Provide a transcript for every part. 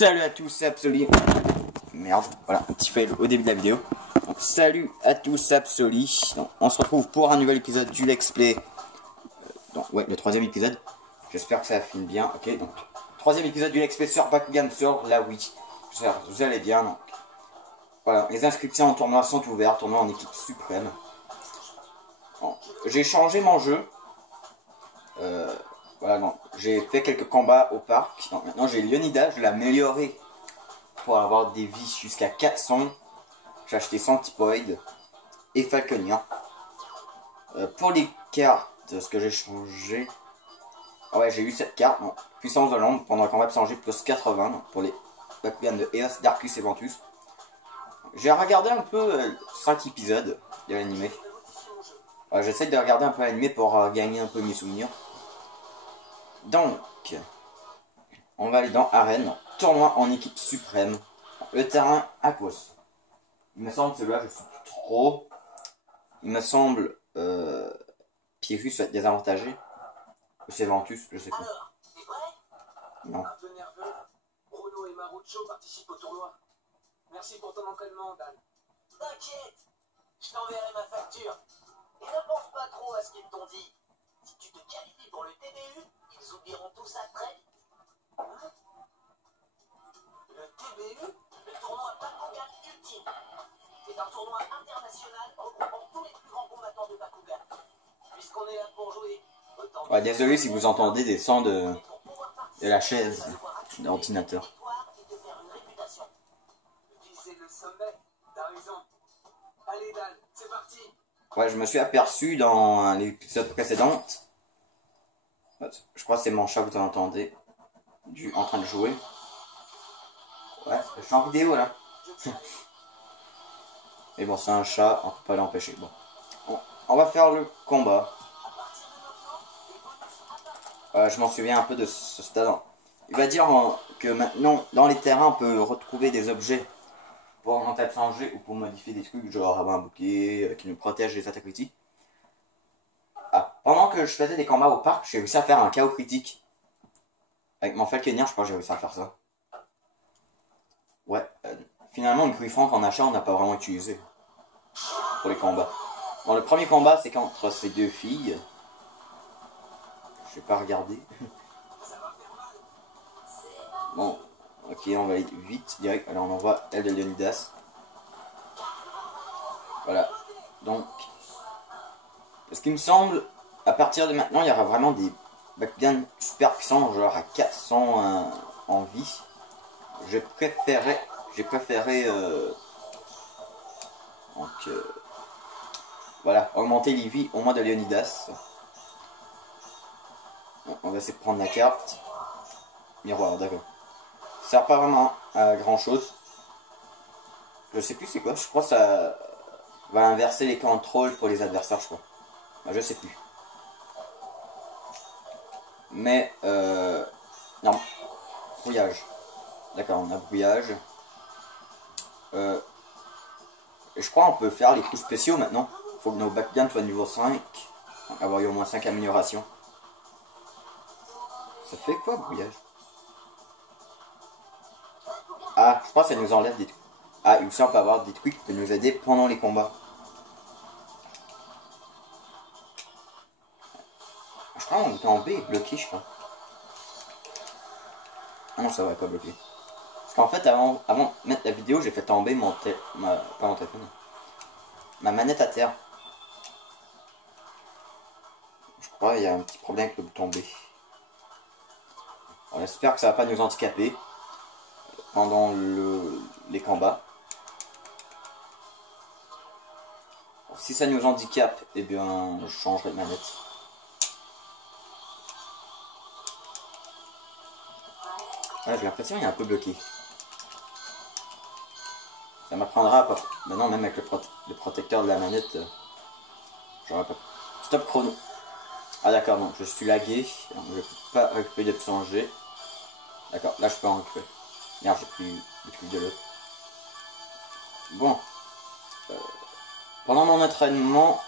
Salut à tous, c'est Absoli. Merde, voilà, un petit fail au début de la vidéo. Donc, salut à tous, c'est Absoli. Donc, on se retrouve pour un nouvel épisode du Let's Play. Donc, ouais, le troisième épisode. J'espère que ça filme bien. Ok, donc, troisième épisode du Let's Play sur Bakugan sur la Wii. J'espère que vous allez bien. Donc, voilà, les inscriptions en tournoi sont ouvertes. Tournoi en équipe suprême. Bon, j'ai changé mon jeu. Voilà, donc j'ai fait quelques combats au parc. Donc maintenant j'ai Leonidas, je l'ai amélioré pour avoir des vies jusqu'à 400. J'ai acheté Centipoid et Falconia. Pour les cartes, ce que j'ai changé. Ah ouais, j'ai eu cette carte. Donc, puissance de l'ombre pendant le combat de changer plus 80. Donc, pour les Bakugan de Eos, Darkus et Ventus. J'ai regardé un peu 5 épisodes de l'anime. J'essaie de regarder un peu l'anime pour gagner un peu mes souvenirs. Donc, on va aller dans Arène, tournoi en équipe suprême. Le terrain à cause. Il me semble que celui-là, je suis trop. Il me semble Pyrrhus va être désavantagé. C'est Ventus, je sais pas. Alors, t'es prêt? Non. Un peu nerveux. Bruno et Marucho participent au tournoi. Merci pour ton entraînement, Dan. T'inquiète, je t'enverrai ma facture. Et ne pense pas trop à ce qu'ils t'ont dit. Si tu te qualifies pour le TBU, ils oublieront tout ça très vite. Hein? Le TBU, le tournoi Bakugan ultime, c'est un tournoi international regroupant tous les plus grands combattants de Bakugan. Puisqu'on est là pour jouer, autant... Ouais, désolé si vous entendez des sons de la chaise d'ordinateur. C'est le sommet, t'as raison. Allez Dan, c'est parti. Ouais, je me suis aperçu dans l'épisode précédent. Je crois que c'est mon chat que vous entendez en train de jouer. Ouais, je suis en vidéo là. Mais bon, c'est un chat, on peut pas l'empêcher. Bon, on va faire le combat. Je m'en souviens un peu de ce stade. Il va dire que maintenant, dans les terrains, on peut retrouver des objets pour augmenter la changer ou pour modifier des trucs, genre avoir un bouclier qui nous protège des attaques critiques. Pendant que je faisais des combats au parc, j'ai réussi à faire un chaos critique. Avec mon Falconia, je crois que j'ai réussi à faire ça. Ouais, finalement, le griffon qu'on achète, on n'a pas vraiment utilisé pour les combats. Bon, le premier combat, c'est contre ces deux filles. Je vais pas regarder. Bon, ok, on va aller vite, direct. Alors, on envoie elle de Leonidas. Voilà. Donc, ce qui me semble, à partir de maintenant, il y aura vraiment des Bakugan super puissants, genre à 400 en vie. J'ai préféré voilà, augmenter les vies au moins de Leonidas. On va essayer de prendre la carte. Miroir, d'accord. Ça sert pas vraiment à grand chose. Je sais plus c'est quoi, je crois que ça va inverser les contrôles pour les adversaires, je crois. Je sais plus. Mais, non. Brouillage. D'accord, on a brouillage. Et je crois qu'on peut faire les coups spéciaux maintenant. Il faut que nos Bakugan soient niveau 5. Donc avoir eu au moins 5 améliorations. Ça fait quoi, brouillage? Ah, je crois que ça nous enlève des trucs. Ah, et aussi on peut avoir des trucs qui peuvent nous aider pendant les combats. Je crois qu'on est en B bloqué, je crois. Ah non, ça va pas bloquer. Parce qu'en fait, avant de mettre la vidéo, j'ai fait tomber pas mon téléphone. Ma manette à terre. Je crois qu'il y a un petit problème avec le bouton B. On espère que ça va pas nous handicaper pendant les combats. Alors, si ça nous handicape, eh bien, je changerai de manette. Ouais, j'ai l'impression qu'il est un peu bloqué. Ça m'apprendra pas. Maintenant, même avec le protecteur de la manette, j'aurais pas. Stop chrono. Ah d'accord, donc je suis lagué. Donc, je peux pas récupérer de changer. D'accord, là je peux en récupérer. Merde, j'ai pris le truc de l'autre. Bon. Pendant mon entraînement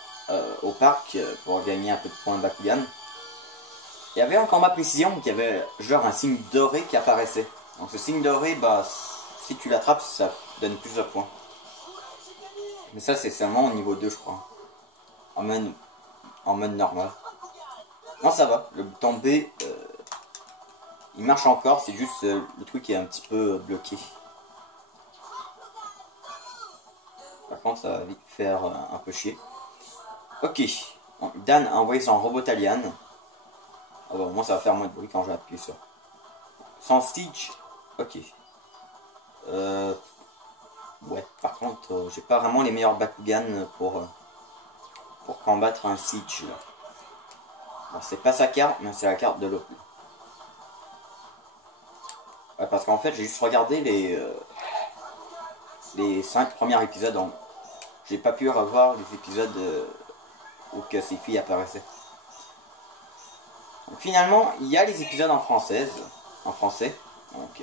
au parc, pour gagner un peu de points de Bakugan, il y avait un combat précision qui avait genre un signe doré qui apparaissait. Donc ce signe doré, bah, si tu l'attrapes, ça donne plus de points. Mais ça, c'est seulement au niveau 2, je crois. En mode normal. Non, ça va. Le bouton B, il marche encore. C'est juste le truc qui est un petit peu bloqué. Par contre, ça va vite faire un peu chier. Ok. Dan a envoyé son robot alien. Ah bon, moi, ça va faire moins de bruit quand j'appuie sur. Sans Stitch. Ok. Ouais, par contre, j'ai pas vraiment les meilleurs Bakugan pour combattre un Siege là. Alors, c'est pas sa carte, mais c'est la carte de l'autre. Ouais, parce qu'en fait, j'ai juste regardé les 5 premiers épisodes. J'ai pas pu revoir les épisodes où que ces filles apparaissaient. Donc, finalement, il y a les épisodes en français. Donc,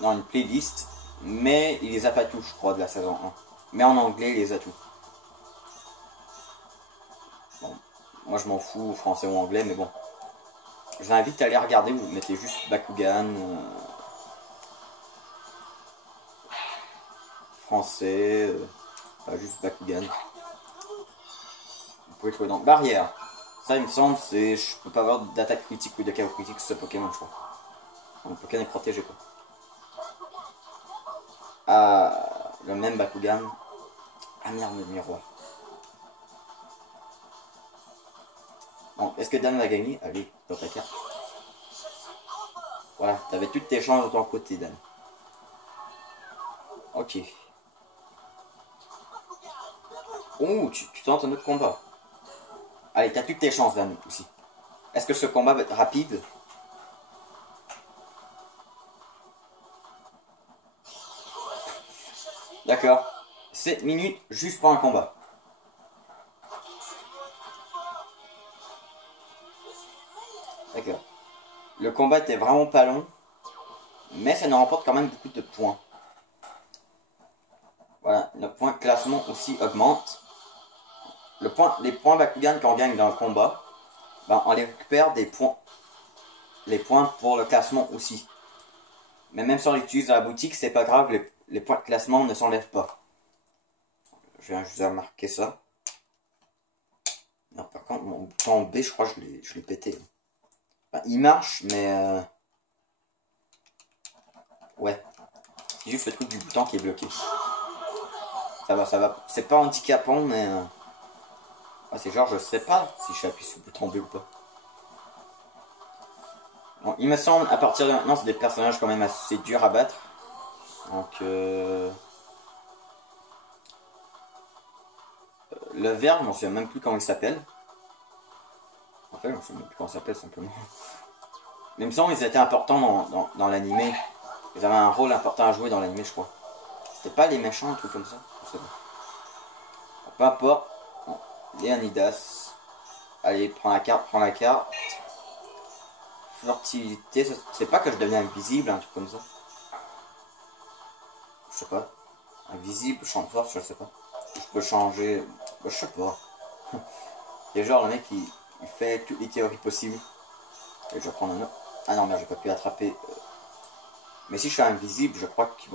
dans une playlist. Mais il les a pas tous, je crois, de la saison 1. Mais en anglais, il les a tous. Bon, moi, je m'en fous, français ou anglais, mais bon. Je vous invite à aller regarder, vous mettez juste Bakugan, français, pas juste Bakugan. Vous pouvez trouver dans barrière. Ça, il me semble, c'est je peux pas avoir d'attaque critique ou de KO critique sur ce Pokémon, je crois. Donc, le Pokémon est protégé, quoi. Ah, le même Bakugan. Ah merde, le miroir. Bon, est-ce que Dan va gagner? Allez, dans ta carte. Voilà, t'avais toutes tes chances de ton côté, Dan. Ok. Oh, tu tentes un autre combat. Allez, t'as toutes tes chances, Dan, aussi. Est-ce que ce combat va être rapide? D'accord. 7 minutes juste pour un combat. D'accord. Le combat était vraiment pas long. Mais ça nous remporte quand même beaucoup de points. Voilà, notre point de classement aussi augmente. Les points Bakugan qu'on gagne dans le combat, ben, on les récupère des points. Les points pour le classement aussi. Mais même si on les utilise dans la boutique, c'est pas grave, les points de classement ne s'enlèvent pas. Je viens juste de remarquer ça. Non, par contre, mon bouton B, je crois que je l'ai pété. Enfin, il marche, mais... Ouais. C'est juste le truc du bouton qui est bloqué. Ça va. C'est pas handicapant, mais... Ah, c'est genre, je sais pas si j'appuie sur le bouton B ou pas. Bon, il me semble, à partir de maintenant, c'est des personnages quand même assez durs à battre. Donc, le vert, je m'en souviens même plus comment il s'appelle. En fait, je m'en souviens même plus comment il s'appelle, simplement. Mais il me semble qu'ils étaient importants dans l'animé. Ils avaient un rôle important à jouer dans l'animé, je crois. C'était pas les méchants, un truc comme ça. Je sais pas. Bon, peu importe. Bon, Léonidas. Allez, prends la carte. Furtivité, c'est pas que je deviens invisible, un truc comme ça. Je sais pas. Invisible, champ de force, je sais pas. Je peux changer. Je sais pas. Et genre, le mec, il fait toutes les théories possibles. Et je vais prendre un autre. Ah non, merde, j'ai pas pu attraper. Mais si je suis invisible, je crois qu'ils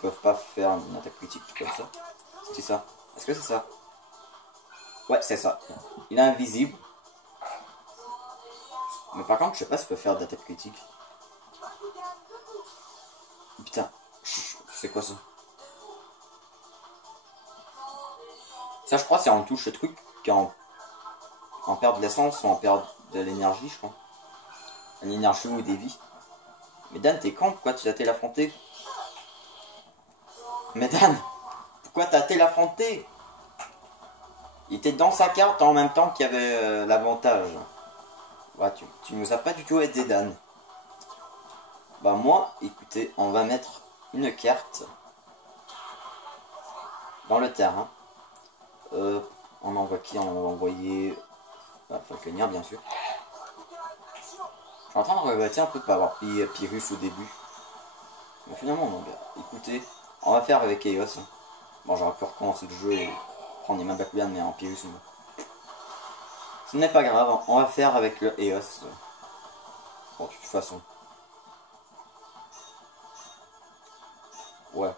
peuvent pas faire une attaque critique comme ça. C'est ça. Est-ce que c'est ça? Ouais, c'est ça. Il est invisible. Mais par contre, je sais pas si je peux faire d'attaque critique. Putain, c'est quoi ça? Ça, je crois, c'est en touche le truc quand on perd de l'essence ou on perd de l'énergie, je crois. Une énergie ou des vies. Mais Dan, t'es con, pourquoi tu as été l'affronter? Mais Dan, pourquoi t'as été l'affronter? Il était dans sa carte en même temps qu'il y avait l'avantage. Ouais, tu nous as pas du tout aidé, Dan. Bah moi, écoutez, on va mettre une carte dans le terrain. On envoie qui? On va envoyer Falconia, bien sûr. Je suis en train de regretter un peu de pas avoir pris Pyrrhus au début. Mais finalement, non, gars. Écoutez, on va faire avec Eos. Bon, j'aurais pu recommencer le jeu et prendre les mêmes Bakugan, mais en Pyrrhus, non. Ce n'est pas grave, on va faire avec le Eos. Bon, de toute façon. Ouais.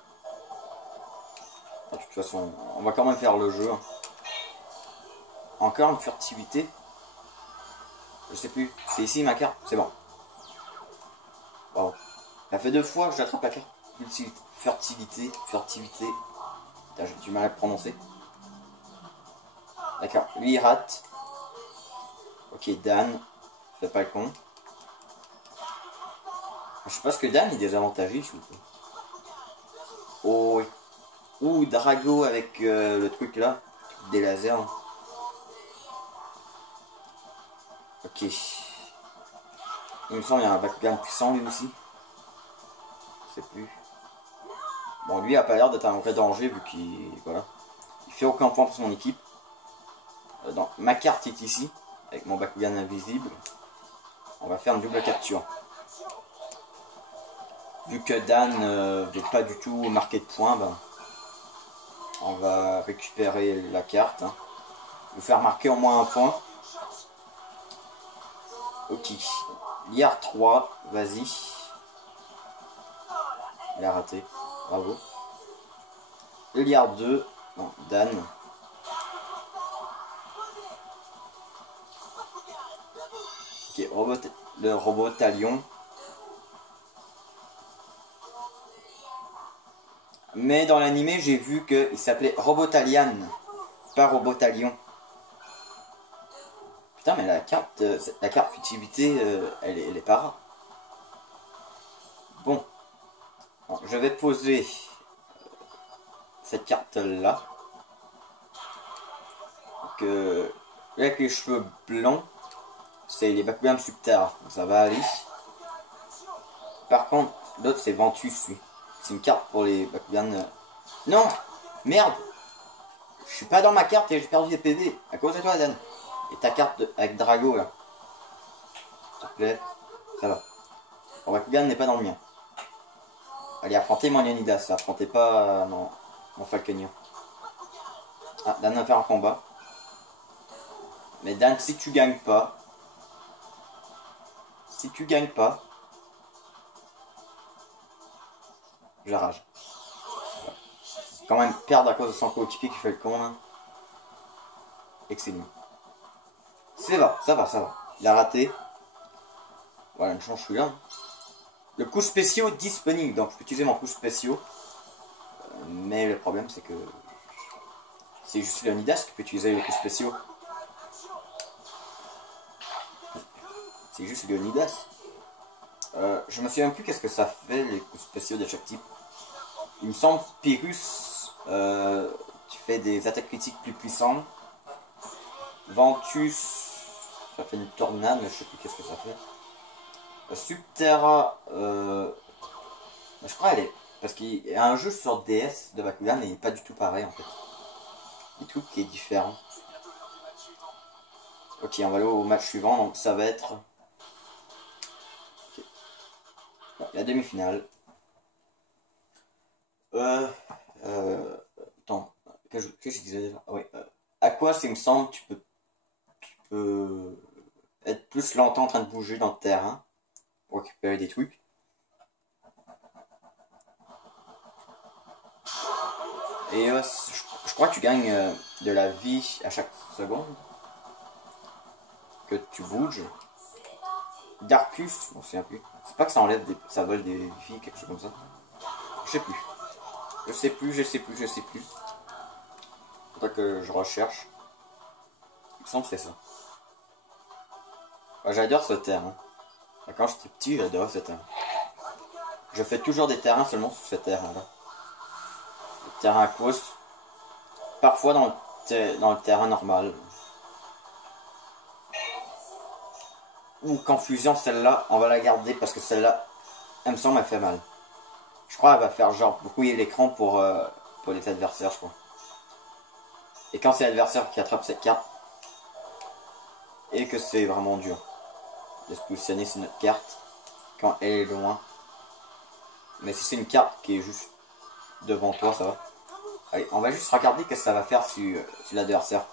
De toute façon, on va quand même faire le jeu. Encore une furtivité. Je sais plus. C'est ici ma carte. C'est bon. Wow. Ça fait 2 fois que j'attrape la carte. Furtivité. Furtivité. Putain, j'ai du mal à le prononcer. D'accord. Lui il rate. Ok, Dan. Fais pas le con. Je sais pas ce que Dan il désavantagé s'il vous plaît. Oh oui. Ouh, Drago avec le truc là. Des lasers. Ok. Il me semble qu'il y a un Bakugan puissant lui aussi. Je sais plus. Bon, lui a pas l'air d'être un vrai danger vu qu'il voilà. Il fait aucun point pour son équipe. Donc ma carte est ici avec mon Bakugan invisible. On va faire une double capture. Vu que Dan n'est pas du tout marqué de points, ben, on va récupérer la carte. Hein. Vous faire marquer au moins un point. Ok. Liard 3, vas-y. Il a raté. Bravo. Liard 2, non, Dan. Ok, le robot Talion. Mais dans l'animé, j'ai vu qu'il s'appelait Robotalian, pas Robotalion. Putain, mais la carte futilité, elle est pas rare. Bon, je vais poser cette carte-là. Donc, avec les cheveux blancs, c'est les Bakugan Subterra, donc ça va aller. Par contre, l'autre c'est Ventus, lui. C'est une carte pour les Bakugan. Non! Merde! Je suis pas dans ma carte et j'ai perdu des PV. À cause de toi, Dan. Et ta carte avec Drago, là. S'il te plaît. Ça va. Mon Bakugan n'est pas dans le mien. Allez, affrontez mon Leonidas. Affrontez pas mon Falconien. Ah, Dan va faire un combat. Mais Dan, si tu gagnes pas... Si tu gagnes pas... Je rage. Quand même perdre à cause de son coéquipier qui fait le con, là. Excellent. Ça va, ça va, ça va. Il a raté. Voilà, une chance, je suis là. Le coup spéciaux disponible, donc je peux utiliser mon coup spéciaux. Mais le problème, c'est que c'est juste Leonidas qui peut utiliser les coups spéciaux. C'est juste Leonidas. Je me souviens plus qu'est-ce que ça fait les coups spéciaux de chaque type. Il me semble Pyrrhus, tu fais des attaques critiques plus puissantes. Ventus, ça fait une tornade, mais je sais plus qu'est-ce que ça fait. Subterra, je crois elle est... Parce qu'il y a un jeu sur DS de Bakugan et il n'est pas du tout pareil en fait. Il y a tout qui est différent. Ok, on va aller au match suivant, donc ça va être... Okay. Bon, la demi-finale. Attends, qu'est-ce que je disais déjà? Ah oui, à quoi, il me semble, tu peux être plus longtemps en train de bouger dans le terrain pour récupérer des trucs. Et je crois que tu gagnes de la vie à chaque seconde que tu bouges. Darkus, on ne sait plus. C'est pas que ça enlève ça vole des vies, quelque chose comme ça. Je sais plus. Je sais plus. Faudrait que je recherche. Il me semble que c'est ça. Bah, j'adore ce terrain. Quand j'étais petit, j'adorais ce terrain. Je fais toujours des terrains seulement sur ce terrain-là. Le terrain à course. Parfois dans le terrain normal. Ou confusion, celle-là, on va la garder parce que celle-là, elle me semble, elle fait mal. Je crois qu'elle va faire genre brouiller l'écran pour les adversaires, je crois. Et quand c'est l'adversaire qui attrape cette carte, et que c'est vraiment dur de se positionner sur notre carte quand elle est loin. Mais si c'est une carte qui est juste devant toi, ça va. Allez, on va juste regarder ce que ça va faire sur l'adversaire.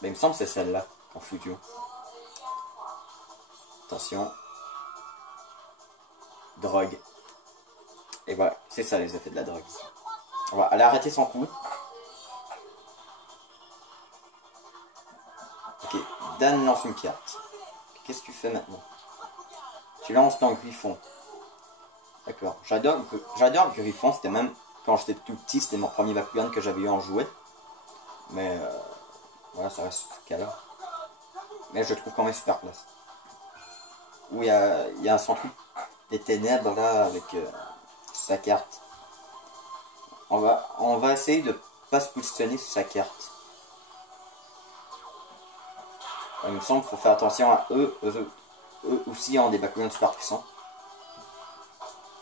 Mais il me semble que c'est celle-là, en futur. Attention. Drogue. Et voilà, c'est ça les effets de la drogue. On va aller arrêter son coup. Ok, Dan lance une carte. Qu'est-ce que tu fais maintenant? Tu lances dans le Griffon. D'accord, j'adore le Griffon, c'était même quand j'étais tout petit, c'était mon premier Bakugan que j'avais eu en jouet. Mais voilà, ça reste ce cas-là. Mais je le trouve quand même super classe. Où il y a son truc des ténèbres là avec sa carte. On va essayer de pas se positionner sur sa carte. Il me semble qu'il faut faire attention à eux aussi ont des Bakugan super puissants.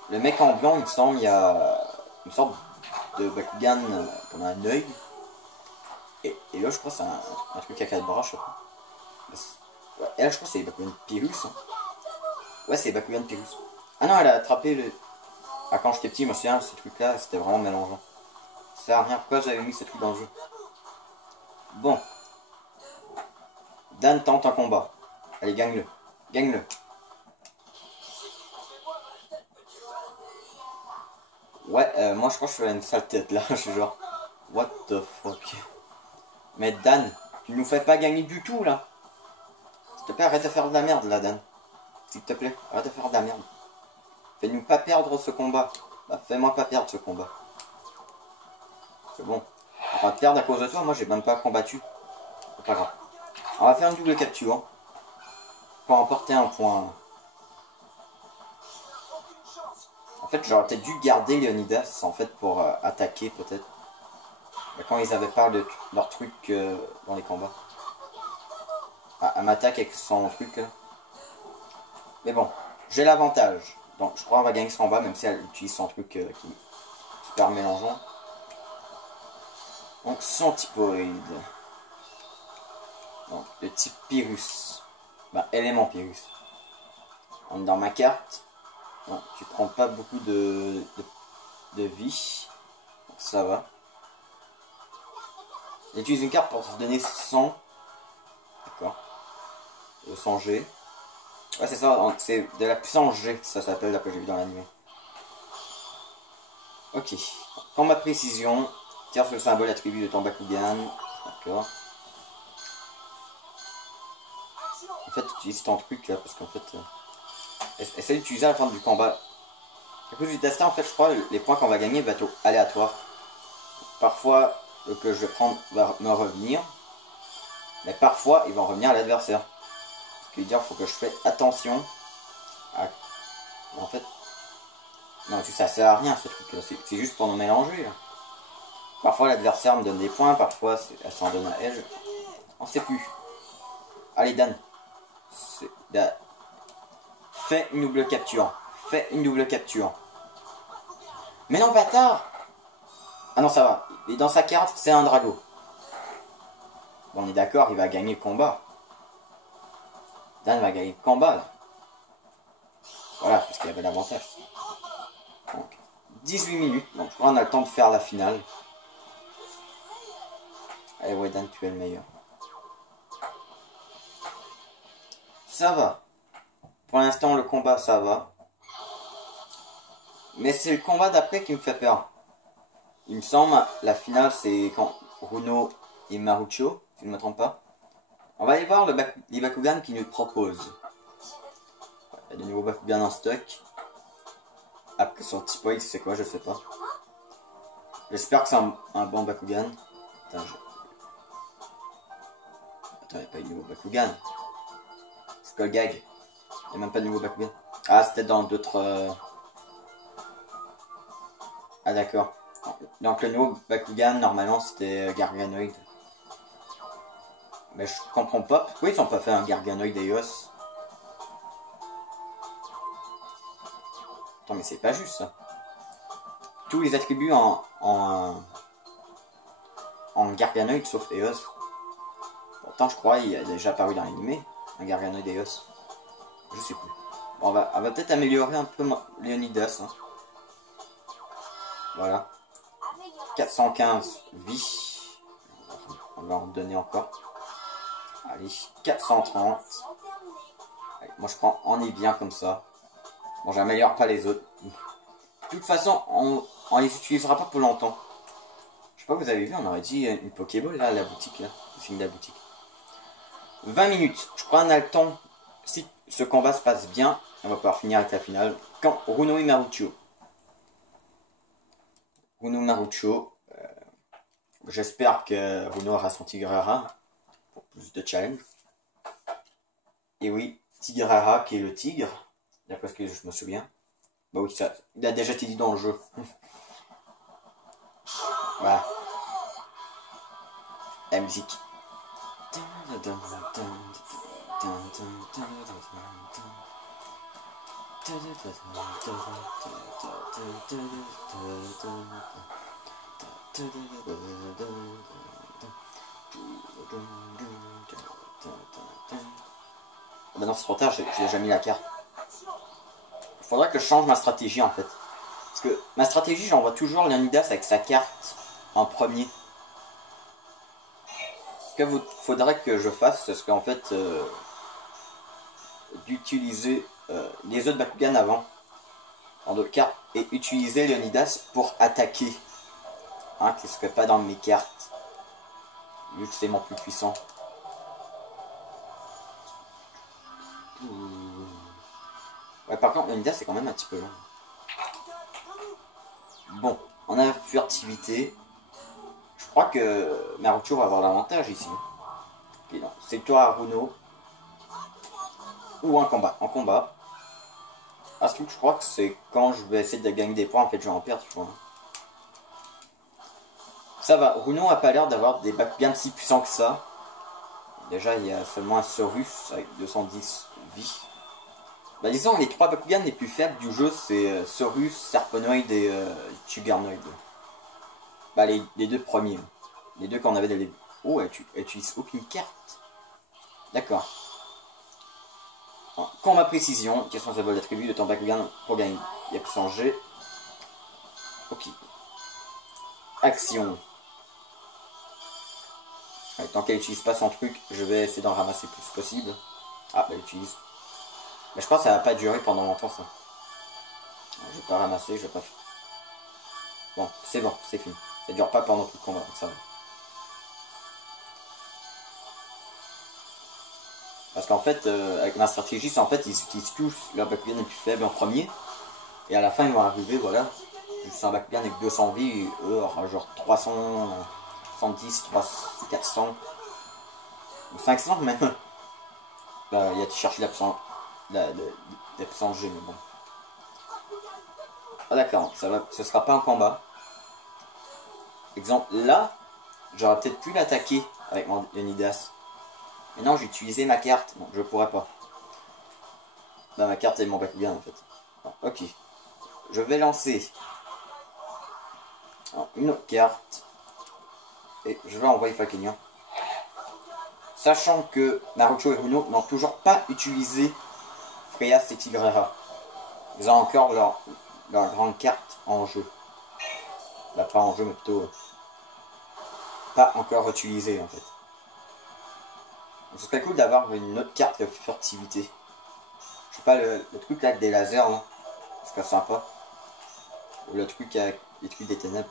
Le mec en blanc, il me semble, il y a une sorte de Bakugan comme un œil. Et là, je crois que c'est un truc à 4 bras, je crois. Ouais, elle, je crois que c'est Bakugan Pyrrhus. Hein. Ouais, c'est Bakugan Pyrrhus. Ah non, elle a attrapé le... Ah, quand j'étais petit, je me souviens, ce truc-là, c'était vraiment mélangeant. Ça sert à rien. Pourquoi j'avais mis ce truc dans le jeu? Bon. Dan tente un combat. Allez, gagne-le. Gagne-le. Ouais, moi je crois que je fais une sale tête là. Je suis genre... What the fuck. Mais Dan, tu nous fais pas gagner du tout là. S'il te plaît, arrête de faire de la merde là, Dan. S'il te plaît, arrête de faire de la merde. Fais-nous pas perdre ce combat. Bah, fais-moi pas perdre ce combat. C'est bon. On va perdre à cause de toi, moi j'ai même pas combattu. C'est pas grave. On va faire une double capture. Pour emporter un point. En fait, j'aurais peut-être dû garder Leonidas en fait pour attaquer peut-être. Quand ils avaient pas leur truc dans les combats. Ah, elle m'attaque avec son truc. Mais bon, j'ai l'avantage. Donc je crois qu'on va gagner ce combat même si elle utilise son truc qui est super mélangeant. Donc son typoïde. Donc de type Pyrrhus. Bah élément Pyrrhus. On est dans ma carte. Donc, tu prends pas beaucoup de vie. Donc, ça va. Utilise une carte pour te donner 100. D'accord. 100 G. Ouais c'est ça, c'est de la puissance G, ça s'appelle là que j'ai vu dans l'anime. Ok. Combat précision. Tire sur le symbole attribut de ton Bakugan. D'accord. En fait, utilise ton truc là, parce qu'en fait... essaye d'utiliser à la fin du combat. À cause du destin, en fait, je crois les points qu'on va gagner vont être aléatoires. Parfois, le que je vais prendre va me revenir. Mais parfois, ils vont revenir à l'adversaire. Ce qui veut dire qu'il faut que je fasse attention à... En fait... Non, ça sert à rien ce truc-là. C'est juste pour nous mélanger. Là. Parfois, l'adversaire me donne des points. Parfois, elle s'en donne à elle. On sait plus. Allez, Dan. Fais une double capture. Fais une double capture. Mais non, bâtard! Ah non, ça va. Et dans sa carte, c'est un Drago. Bon, on est d'accord, il va gagner le combat. Dan va gagner le combat, là. Voilà, parce qu'il avait l'avantage. Donc, 18 minutes. Donc, je crois qu'on a le temps de faire la finale. Allez, ouais, Dan, tu es le meilleur. Ça va. Pour l'instant, le combat, ça va. Mais c'est le combat d'après qui me fait peur. Il me semble, la finale, c'est quand Runo et Marucho, si je ne me trompe pas. On va aller voir les Bakugan qui nous proposent. Il y a de nouveaux Bakugan en stock. Après son typoïde, c'est quoi, je sais pas. J'espère que c'est un bon Bakugan. Attends, il n'y a pas de nouveau Bakugan. C'est quoi le gag? Il n'y a même pas de nouveau Bakugan. Ah, c'était dans d'autres... Ah, d'accord. Donc le nouveau Bakugan, normalement, c'était Garganoid. Mais je comprends pas. Pourquoi ils n'ont pas fait un Garganoid Eos? Attends, mais c'est pas juste, ça. Tous les attributs en Garganoid, sauf Eos. Pourtant, je crois qu'il a déjà apparu dans l'anime, un Garganoid Eos. Je sais plus. Bon, on va peut-être améliorer un peu Leonidas. Hein. Voilà. 415 vie. On va en donner encore. Allez, 430. Allez, moi je prends, on est bien comme ça. Bon, j'améliore pas les autres. De toute façon, on les utilisera pas pour longtemps. Je sais pas, vous avez vu, on aurait dit une Pokéball là à la boutique, là, au film de la boutique. 20 minutes. Je prends un temps. Si ce combat se passe bien, on va pouvoir finir avec la finale. Quand Runo et Marucho. Runo Marucho. J'espère que Runo aura son Tigrera pour plus de challenge. Et oui, Tigrera qui est le tigre, d'après ce que je me souviens. Bah oui, ça, il a déjà été dit dans le jeu. Voilà. La musique. Bah non, c'est trop tard, j'ai déjà mis la carte. Il faudra que je change ma stratégie en fait. Parce que ma stratégie, j'envoie toujours Leonidas avec sa carte en premier. Ce qu'il faudrait que je fasse, ce serait en fait d'utiliser les autres Bakugan avant, en d'autres cartes, et utiliser Leonidas pour attaquer. Hein, qui ne serait pas dans mes cartes, vu que c'est mon plus puissant. Ouais, par contre, Leonidas c'est quand même un petit peu long. Bon, on a furtivité. Je crois que Marucho va avoir l'avantage ici. Okay, c'est toi à Runo. Ou un combat. En combat. Ah, ce truc, je crois que c'est quand je vais essayer de gagner des points. En fait, je vais en perdre, je crois. Ça va. Runo a pas l'air d'avoir des Bakugan si puissants que ça. Déjà, il y a seulement un Saurus avec 210 vies. Bah, disons, les 3 Bakugan les plus faibles du jeu, c'est Saurus, Serponoid et Chugernoid. Bah, les 2 premiers. Les 2 qu'on avait dès le début. Oh, elle utilise aucune carte. D'accord. Combat précision, question de vol d'attribut de ton Bakugan pour gagner. Il n'y a que sans G. Ok. Action. Ouais, tant qu'elle n'utilise pas son truc, je vais essayer d'en ramasser le plus possible. Ah, bah elle utilise. Mais je pense que ça va pas durer pendant longtemps ça. Je vais pas ramasser, je vais pas faire. Bon, c'est fini. Ça dure pas pendant tout le combat, ça va. Parce qu'en fait, avec ma stratégie, c'est en fait, ils utilisent tous leur Bakugan les plus faibles en premier. Et à la fin, ils vont arriver, voilà. Juste un Bakugan avec 200 vies, eux, genre 300, 110, 300, 400, ou 500 même. Bah, il a cherché l'absence G, mais bon. Ah d'accord, ce sera pas un combat. Exemple, là, j'aurais peut-être pu l'attaquer avec mon Leonidas. Mais non, j'ai utilisé ma carte, donc je pourrais pas. Bah, ma carte est mon Bakugan en fait. Ah, ok. Je vais lancer une autre carte. Et je vais envoyer Falkenian. Sachant que Marucho et Runo n'ont toujours pas utilisé Freyas et Tigrera. Ils ont encore leur grande carte en jeu. Là, pas en jeu, mais plutôt pas encore utilisée en fait. Donc, ce serait cool d'avoir une autre carte de furtivité. Je sais pas, le truc là avec des lasers là. Ce serait sympa. Ou le truc avec les trucs des ténèbres.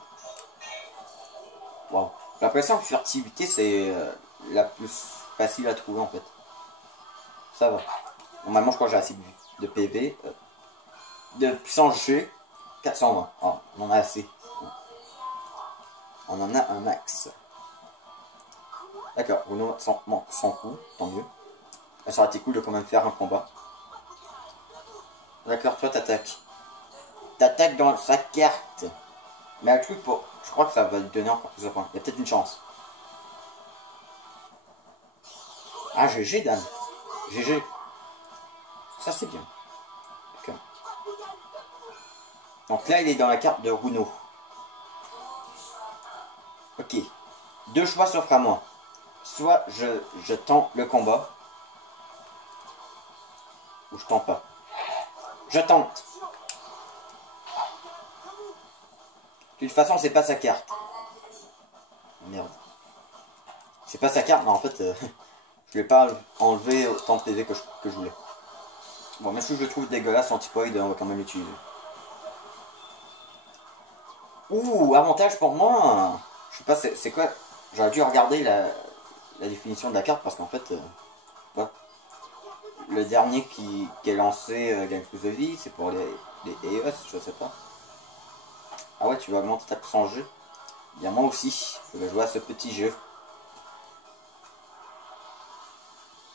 Wow. J'ai l'impression que furtivité c'est la plus facile à trouver en fait. Ça va. Normalement je crois que j'ai assez de PV. De puissance G, 420. Oh, on en a assez. On en a un max. D'accord, Runo sans coup, tant mieux. Ça aurait été cool de quand même faire un combat. D'accord, toi t'attaques. T'attaques dans sa carte. Mais un truc pour... Je crois que ça va lui donner encore plus de points. Il y a peut-être une chance. Ah, GG, Dan. GG. Ça, c'est bien. D'accord. Donc là, il est dans la carte de Runo. Ok. 2 choix s'offrent à moi. Soit je tente le combat. Ou je tente pas. Je tente. De toute façon, c'est pas sa carte. Merde. C'est pas sa carte, mais en fait, je vais pas enlever autant de PV que je voulais. Bon, même si je le trouve dégueulasse, Antipoid, on va quand même l'utiliser. Ouh, avantage pour moi. Je sais pas, c'est quoi. J'aurais dû regarder la définition de la carte parce qu'en fait, ouais, le dernier qui est lancé gagne plus de vie, c'est pour les EOS, je sais pas. Ah ouais, tu vas augmenter ta puissance en jeu. Bien moi aussi, je vais jouer à ce petit jeu.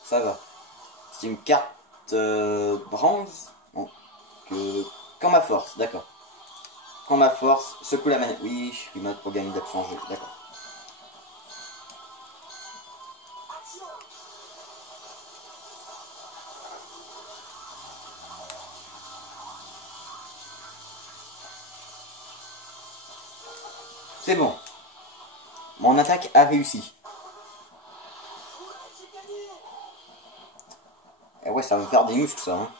Ça va. C'est une carte bronze. Donc, quand ma force, d'accord. Quand ma force, secoue la manette. Oui, je suis mode pour gagner d'absence en jeu, d'accord. C'est bon. Mon attaque a réussi. Et ouais, ça va me faire des muscles, ça. Hein.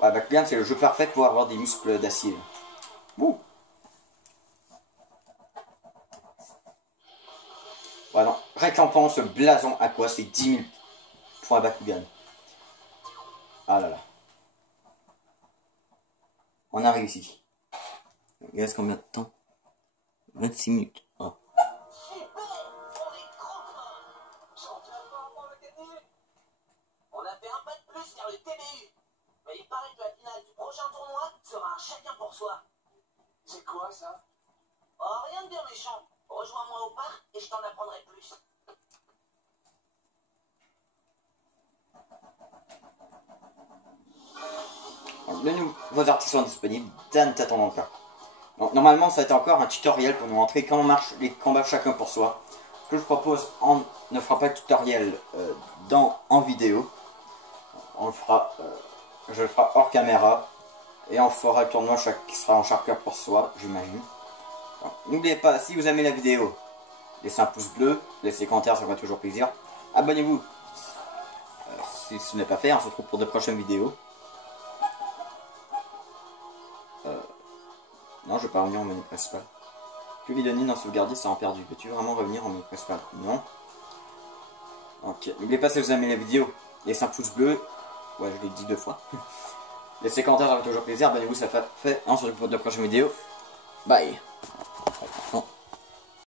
Ouais, Bakugan, c'est le jeu parfait pour avoir des muscles d'acier. Ouh. Ouais, non. Réclampant ce blason à quoi? C'est 10 000 points Bakugan. Ah là là. On a réussi. Il reste combien de temps? 26 minutes. Oh. On a fait un pas de plus vers le TBU. Mais il paraît que la finale du prochain tournoi sera un chacun pour soi. C'est quoi ça? Oh, rien de bien méchant. Rejoins-moi au parc et je t'en apprendrai plus. Les nouveaux articles sont disponibles. Dan t'attend dans le cas. Donc, normalement, ça va être encore un tutoriel pour nous montrer comment marchent les combats chacun pour soi. Ce que je propose, on ne fera pas le tutoriel en vidéo. On le fera, je le ferai hors caméra. Et on fera le tournoi qui sera en chacun pour soi, j'imagine. N'oubliez pas, si vous aimez la vidéo, laissez un pouce bleu, laissez des commentaires, ça fera toujours plaisir. Abonnez-vous si ce n'est pas fait, on se retrouve pour de prochaines vidéos. Non, je vais pas revenir au menu principal. Que Vidoni non sauvegardé, ça en perdu. Peux-tu vraiment revenir au menu principal? Non. Ok, n'oubliez pas si vous aimez la vidéo, laissez un pouce bleu. Ouais, je l'ai dit 2 fois. Laissez des commentaires, ça fait toujours plaisir. Abonnez-vous, ça fait. On se retrouve pour de prochaines vidéos. Bye.